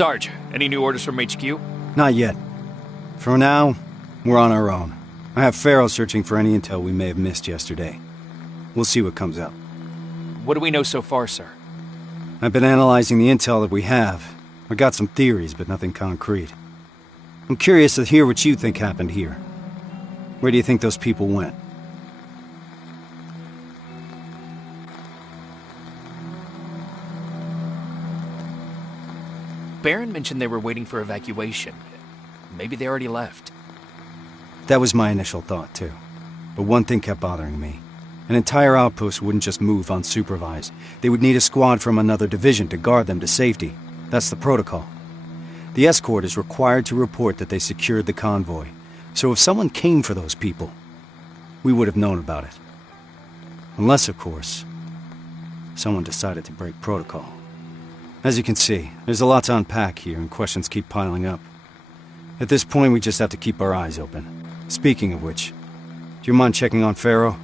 Sarge, any new orders from HQ? Not yet. For now, we're on our own. I have Farrell searching for any intel we may have missed yesterday. We'll see what comes up. What do we know so far, sir? I've been analyzing the intel that we have. I got some theories, but nothing concrete. I'm curious to hear what you think happened here. Where do you think those people went? Baron mentioned they were waiting for evacuation. Maybe they already left. That was my initial thought, too. But one thing kept bothering me. An entire outpost wouldn't just move unsupervised. They would need a squad from another division to guard them to safety. That's the protocol. The escort is required to report that they secured the convoy. So if someone came for those people, we would have known about it. Unless, of course, someone decided to break protocol. As you can see, there's a lot to unpack here and questions keep piling up. At this point, we just have to keep our eyes open. Speaking of which, do you mind checking on Farrell?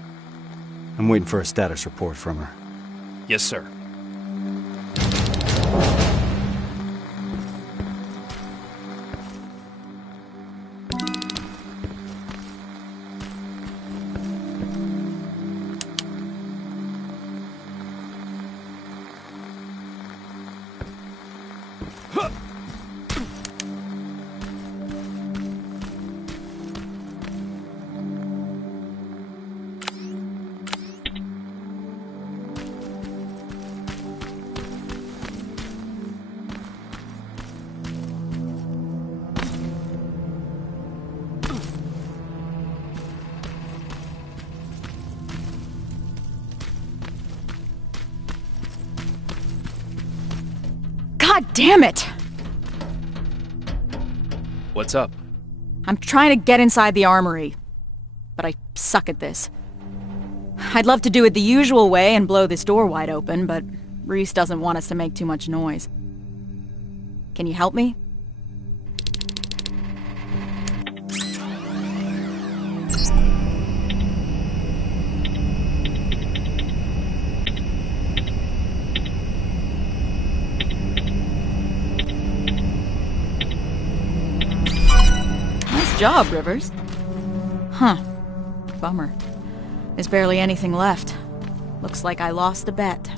I'm waiting for a status report from her. Yes, sir. God damn it! What's up? I'm trying to get inside the armory, but I suck at this. I'd love to do it the usual way and blow this door wide open, but Reese doesn't want us to make too much noise. Can you help me? Nice job, Rivers. Huh. Bummer. There's barely anything left. Looks like I lost a bet.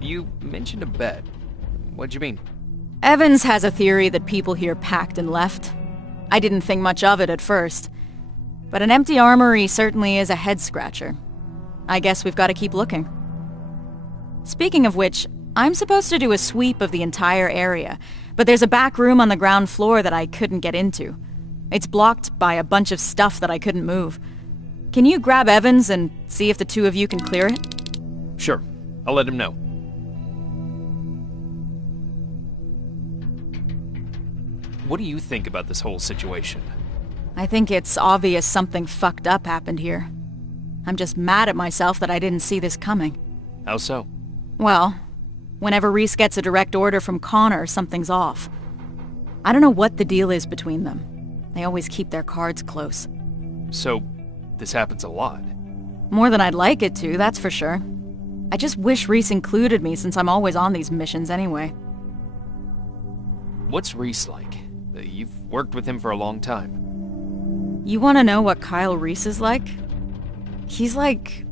You mentioned a bet. What'd you mean? Evans has a theory that people here packed and left. I didn't think much of it at first. But an empty armory certainly is a head-scratcher. I guess we've got to keep looking. Speaking of which, I'm supposed to do a sweep of the entire area, but there's a back room on the ground floor that I couldn't get into. It's blocked by a bunch of stuff that I couldn't move. Can you grab Evans and see if the two of you can clear it? Sure. I'll let him know. What do you think about this whole situation? I think it's obvious something fucked up happened here. I'm just mad at myself that I didn't see this coming. How so? Well, whenever Reese gets a direct order from Connor, something's off. I don't know what the deal is between them. They always keep their cards close. So, this happens a lot? More than I'd like it to, that's for sure. I just wish Reese included me since I'm always on these missions anyway. What's Reese like? You've worked with him for a long time. You want to know what Kyle Reese is like? He's like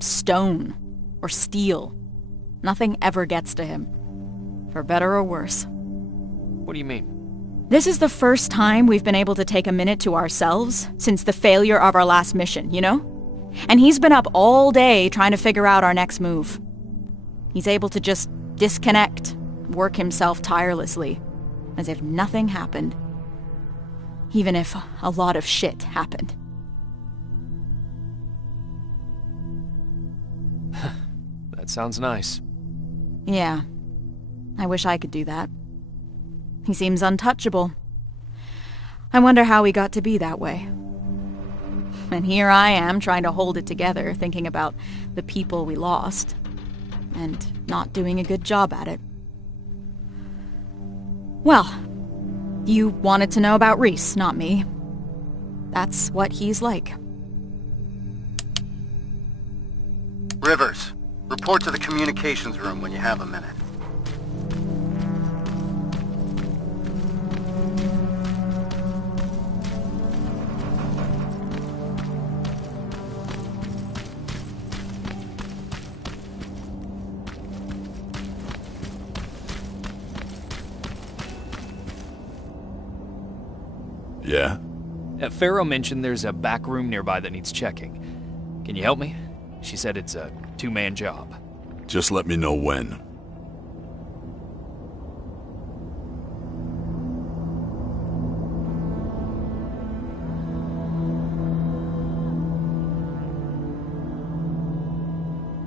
stone or steel. Nothing ever gets to him. For better or worse. What do you mean? This is the first time we've been able to take a minute to ourselves since the failure of our last mission, you know? And he's been up all day trying to figure out our next move. He's able to just disconnect, work himself tirelessly, as if nothing happened. Even if a lot of shit happened. That sounds nice. Yeah. I wish I could do that. He seems untouchable. I wonder how he got to be that way. And here I am trying to hold it together, thinking about the people we lost. And not doing a good job at it. Well, you wanted to know about Reese, not me. That's what he's like. Rivers, report to the communications room when you have a minute. Yeah? Pharaoh mentioned there's a back room nearby that needs checking. Can you help me? She said it's a two-man job. Just let me know when.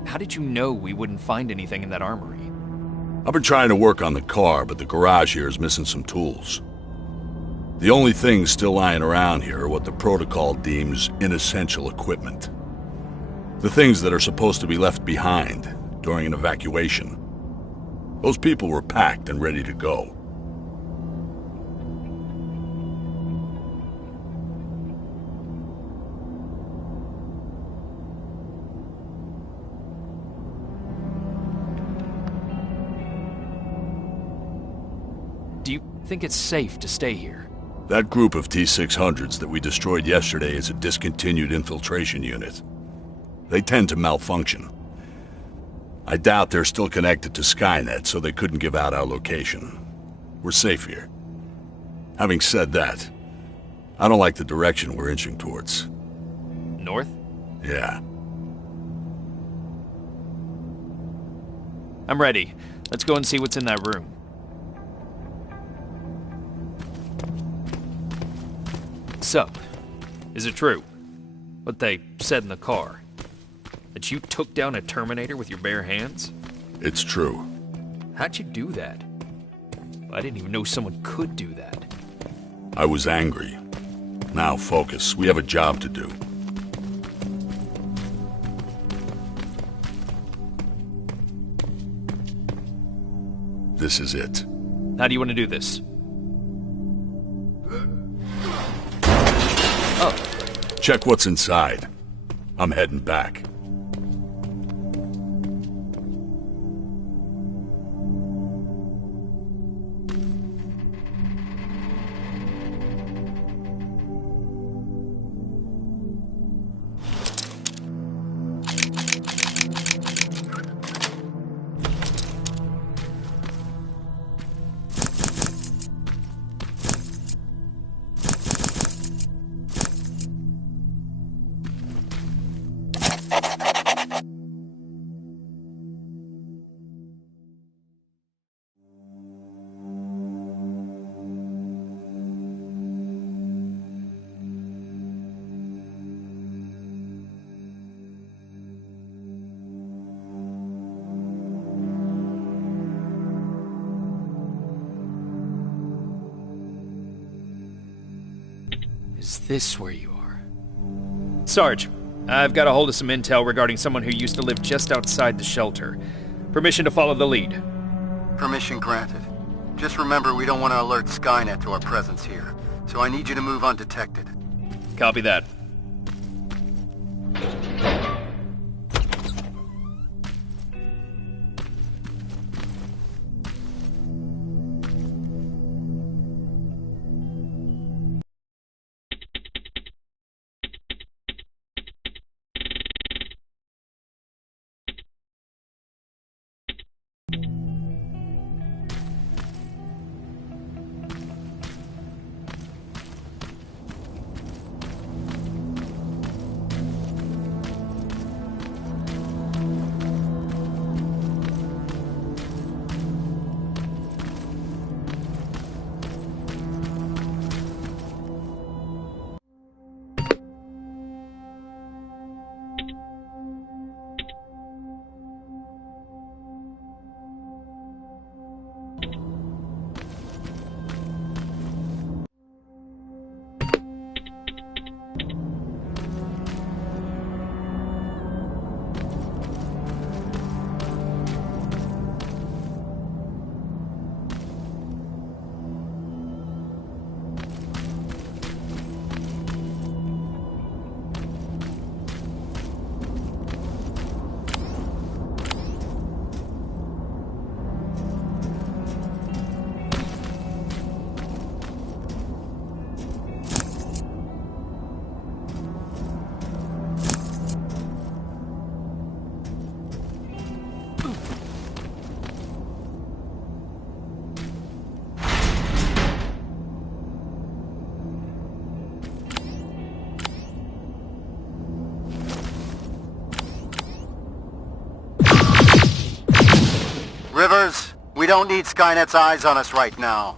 How did you know we wouldn't find anything in that armory? I've been trying to work on the car, but the garage here is missing some tools. The only things still lying around here are what the protocol deems inessential equipment. The things that are supposed to be left behind during an evacuation. Those people were packed and ready to go. Do you think it's safe to stay here? That group of T-600s that we destroyed yesterday is a discontinued infiltration unit. They tend to malfunction. I doubt they're still connected to Skynet, so they couldn't give out our location. We're safe here. Having said that, I don't like the direction we're inching towards. North? Yeah. I'm ready. Let's go and see what's in that room. So, is it true? What they said in the car? That you took down a Terminator with your bare hands? It's true. How'd you do that? I didn't even know someone could do that. I was angry. Now focus. We have a job to do. This is it. How do you want to do this? Oh. Check what's inside. I'm heading back. Is this where you are? Sarge, I've got a hold of some intel regarding someone who used to live just outside the shelter. Permission to follow the lead. Permission granted. Just remember we don't want to alert Skynet to our presence here, so I need you to move undetected. Copy that. Rivers, we don't need Skynet's eyes on us right now.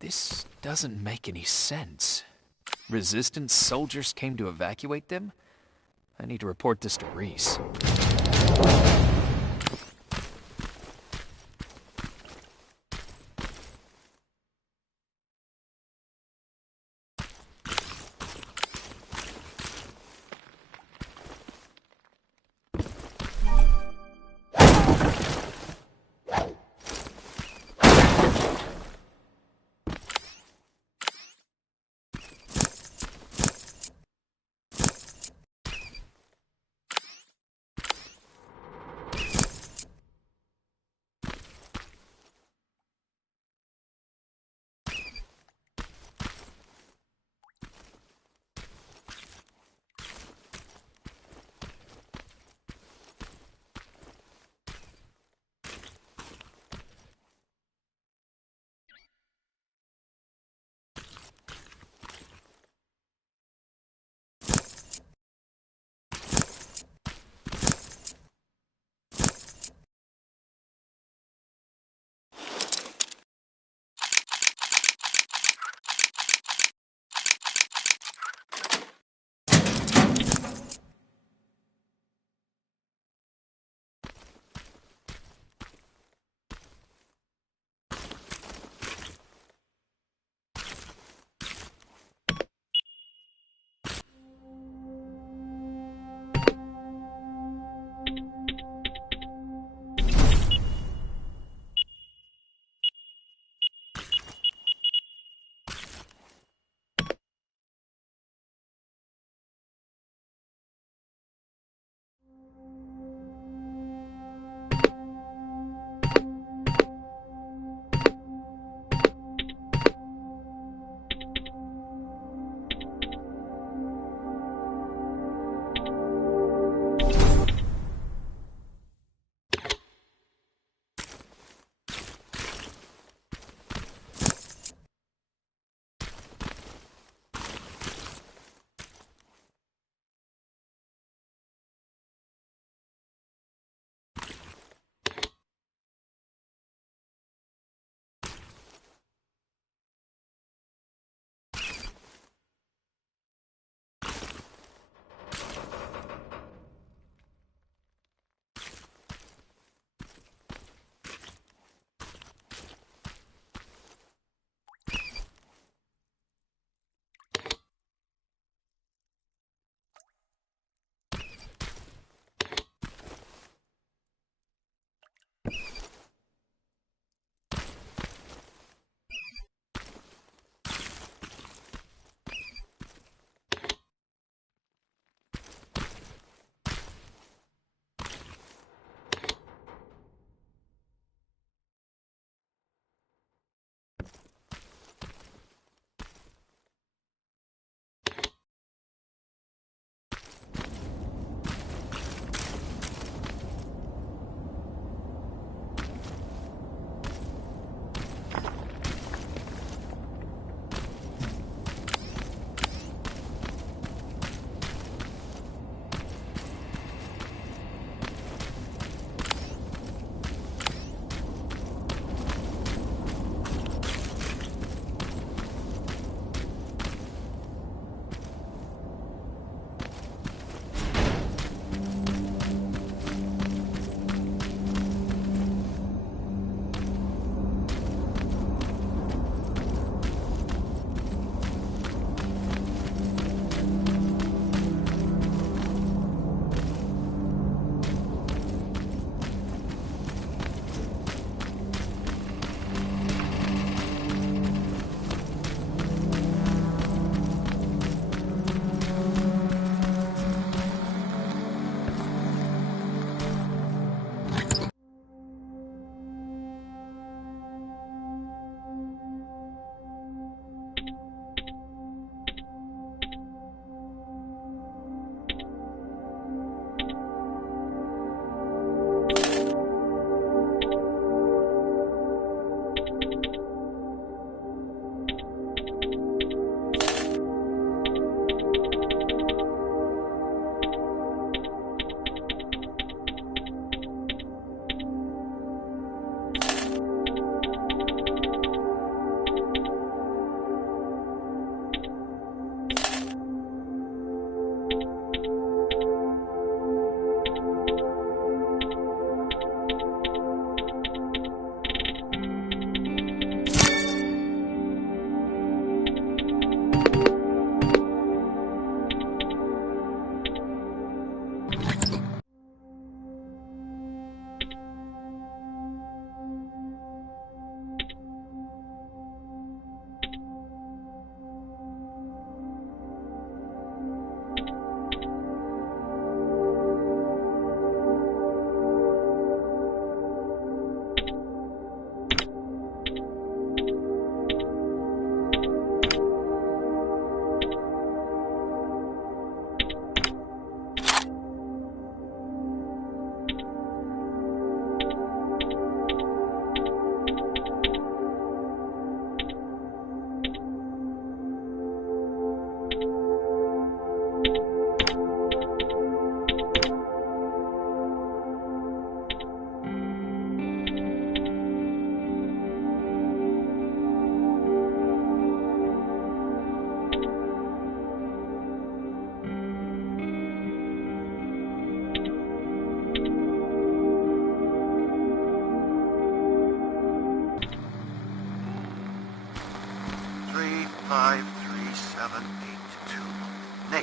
This doesn't make any sense. Resistance soldiers came to evacuate them? I need to report this to Reese.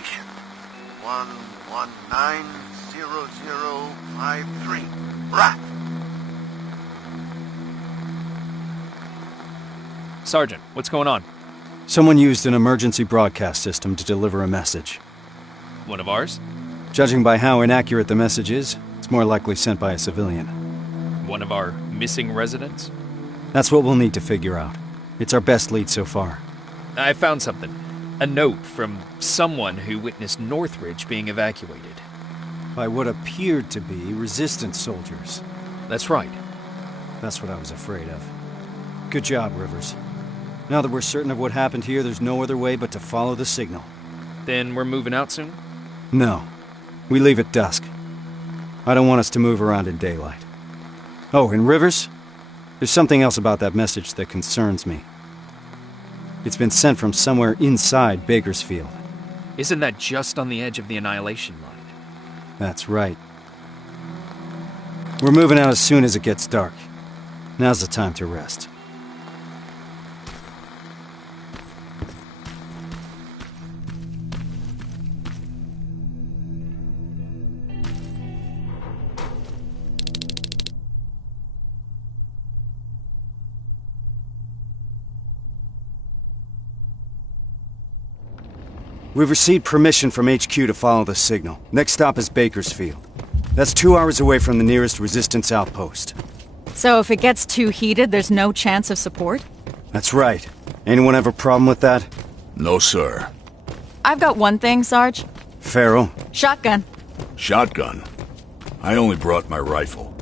location. 1190053. Right. Sergeant, what's going on? Someone used an emergency broadcast system to deliver a message. One of ours? Judging by how inaccurate the message is, it's more likely sent by a civilian. One of our missing residents? That's what we'll need to figure out. It's our best lead so far. I found something. A note from someone who witnessed Northridge being evacuated. By what appeared to be resistance soldiers. That's right. That's what I was afraid of. Good job, Rivers. Now that we're certain of what happened here, there's no other way but to follow the signal. Then we're moving out soon? No. We leave at dusk. I don't want us to move around in daylight. Oh, and Rivers? There's something else about that message that concerns me. It's been sent from somewhere inside Bakersfield. Isn't that just on the edge of the Annihilation Line? That's right. We're moving out as soon as it gets dark. Now's the time to rest. We've received permission from HQ to follow the signal. Next stop is Bakersfield. That's 2 hours away from the nearest resistance outpost. So if it gets too heated, there's no chance of support? That's right. Anyone have a problem with that? No, sir. I've got one thing, Sarge. Farrell? Shotgun. Shotgun? I only brought my rifle.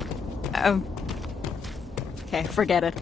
Okay, forget it.